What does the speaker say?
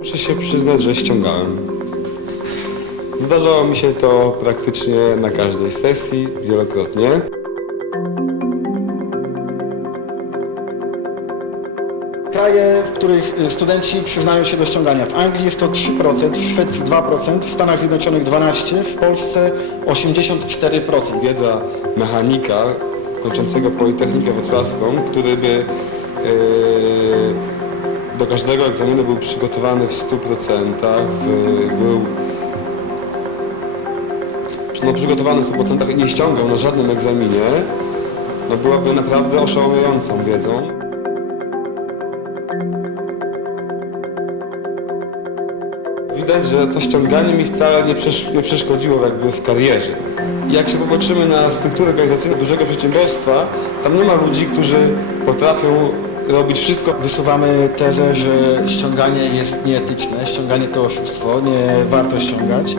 Muszę się przyznać, że ściągałem. Zdarzało mi się to praktycznie na każdej sesji, wielokrotnie. Kraje, w których y, studenci przyznają się do ściągania. W Anglii jest to 3%, w Szwecji 2%, w Stanach Zjednoczonych 12%, w Polsce 84%. Wiedza mechanika kończącego Politechnikę Wrocławską, który by yy, do każdego egzaminu był przygotowany w 100%, w, był no, przygotowany w 100% i nie ściągał na żadnym egzaminie, no byłaby naprawdę oszałamiającą wiedzą. Widać, że to ściąganie mi wcale nie, przesz nie przeszkodziło jakby w karierze. Jak się popatrzymy na strukturę organizacyjną dużego przedsiębiorstwa, tam nie ma ludzi, którzy potrafią robić wszystko. Wysuwamy tezę, że ściąganie jest nieetyczne, ściąganie to oszustwo, nie warto ściągać.